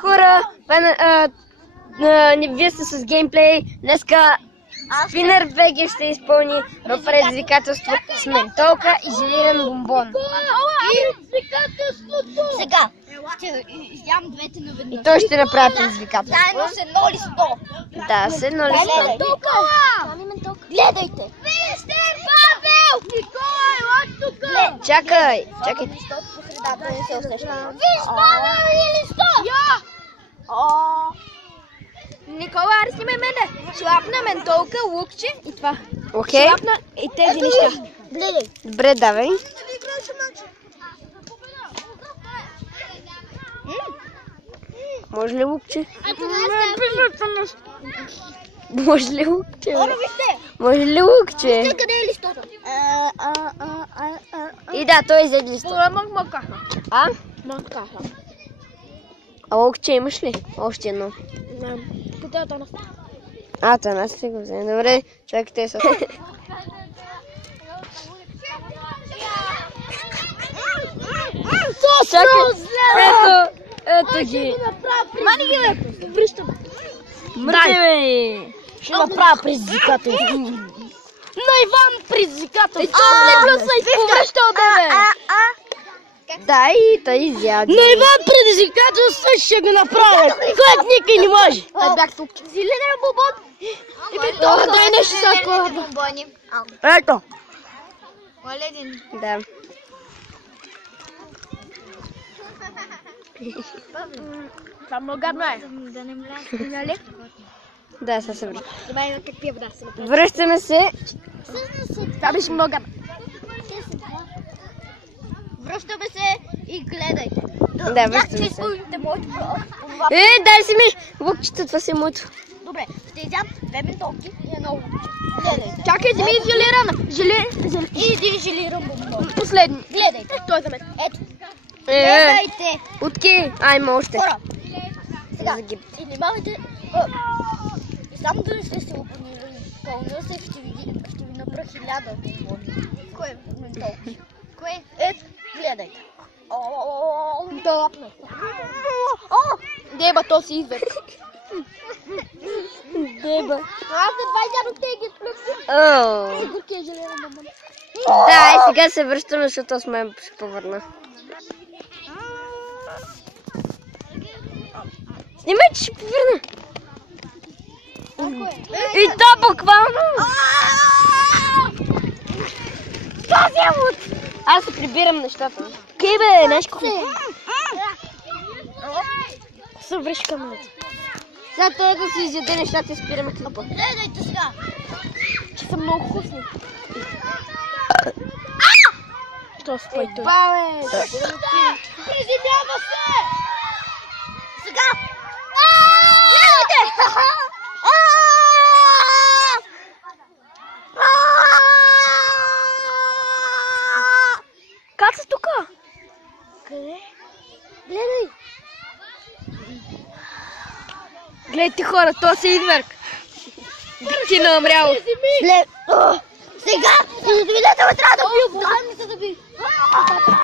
Хора, вие сте с геймплей. Днеска Спинър БГ ще изпълни предизвикателство с ментолка и желиран бомбон. Сега ще изям двете наведнъж. И той ще направи предизвикателство. Заедно с едно листо. Да, с едно листо. Гледайте. Вижте, Павел! Николай, лак тук! Чакай. Листото по средата не се усеща. Виж, Павел, и листо! Николай, снимай мене. Шлапна, ментолка, лукче и това. Окей. Шлапна и тези неща. Гледай. Добре, давай. Може ли лукче? Може ли лукче? Хора, вижте! Може ли лукче? Къде е листото? И да, той взе листо. А? А лукче имаш ли? Още едно. Къде е това? А, това ще го вземе. Добре, чакайте се. Ето ги. Мани ги, бе! Връщам. Дай! Ще направя предизвикателство. На Иван предизвикателство. Дай, той изяде. На Иван предизвикателство ще го направя. Който никой не може. Бях тук. Зелен бобон. Дай нещо сладко. Бомбони. Ето. Маледин. Да. Това много гадно е. Да не мля. Нали? Да, съвсем връща. Добре, как пия вода се направи. Връщаме се. Това беше много гадно. Връщаме се и гледайте. Да, връщаме се. Изпълните моето право. Дай си ми лукчето, това си е моето. Добре, ще изям две ментолки и едно лукче. Гледайте. Чакай, вземи изолирана. И един желиран бомбон. Последни. Гледайте. Той е за мен. Ето. Гледайте. Утки. Има още. Хора. Сега. Загиб. И внимавайте. И само да не сте се опонирали. Пълня се ще ви направя 1000 бомбони. Кое? Ментолки. Кое? Ето. Гледайте. Да лапна. Деба, то си извед. Деба. Аз за 20 дена те ги сплюкси. Сигурки е желена бомбон. Да, и сега се връщаме, защото с мен ще повърна. Снимай, че ще повърна. И то буквално. Този е луд. Аз се прибирам нещата. Кей бе, нещо. Се връща към мен. Сега той да си изяде нещата и спираме клипа. Гледайте сега. Че са много вкусни. Що спой той? Приземява се! Сега! Гледайте! Как са тука? Къде? Гледай! Гледайте хора, то си Инверк. Ти намрял. Сега! Видете, трябва да бил! Дай ми се да би!